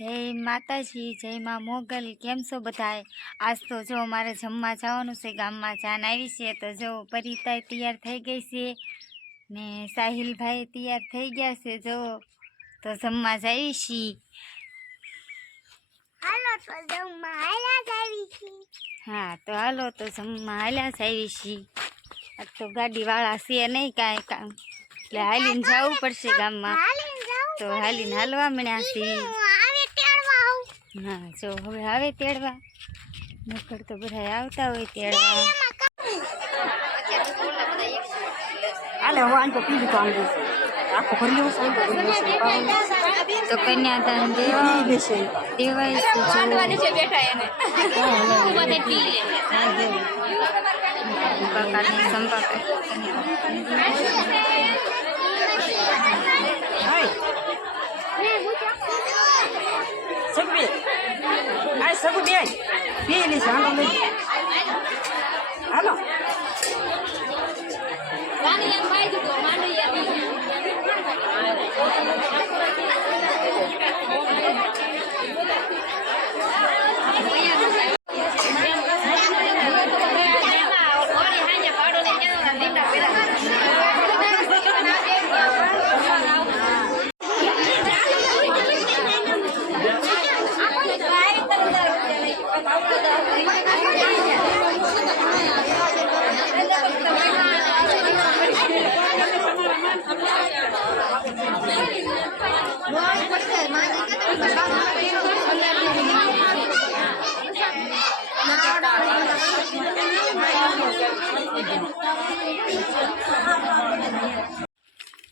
જય માતાજી જય માં મોગલ કેમ છો બધાય? આજ તો જો મારે જમવા જવાનું છે ગામમાં જાન આવી છે તો જો પરિતાય તૈયાર થઈ ગઈ છે ને સાહિલભાઈ તૈયાર થઈ ગયા છે જો તો જમવા જઈ છીએ હાલો તો જમવા હાલ્યા જ છી. હા તો હાલો તો જમવા હાલ્યા જ છી. આજ તો ગાડીવાળા છે નહીં કાંઈ કામ. એટલે હાલીને જવું પડશે ગામમાં. તો હાલીને હાલવા મળ્યા છીએ હું જો હવે આવે તેડવા. નકર તો બધા આવતા હોય તેડવા. હાલે હવે આને તો પી લીધો આને આખો ભરી લેવો છે, તો ભરી લેવો છે. પાવન. તો કન્યાદાન પી દેવા દેશે. દેવાય છે જો. હા, જો. કાકાને સંપા હાય. સગબી. હાય, સગબી, હાય. પી લેશે, હાલો લઈ. હાલો.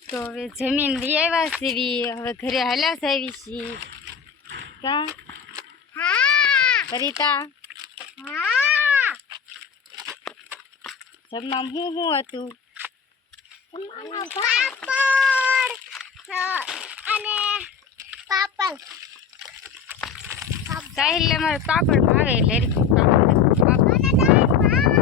તો હવે જમીન આવ્યા સીવી હવે ઘરે હાલ્યા આવી છીએ. કા? હા કરીતા હું શું હતું? સાહિલ અમારે પાપડ. ભાવે એટલે પાપડ પાપડ અને દાળ ભાત.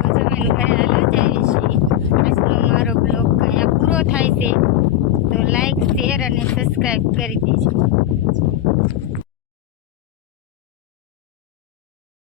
હવે જમીન ઘરે હાલ્યા જ આવી છીએ આજનો મારો બ્લોગ અહીંયા પૂરો થાય છે તો લાઈક શેર અને સબસ્ક્રાઈબ કરી દેજો.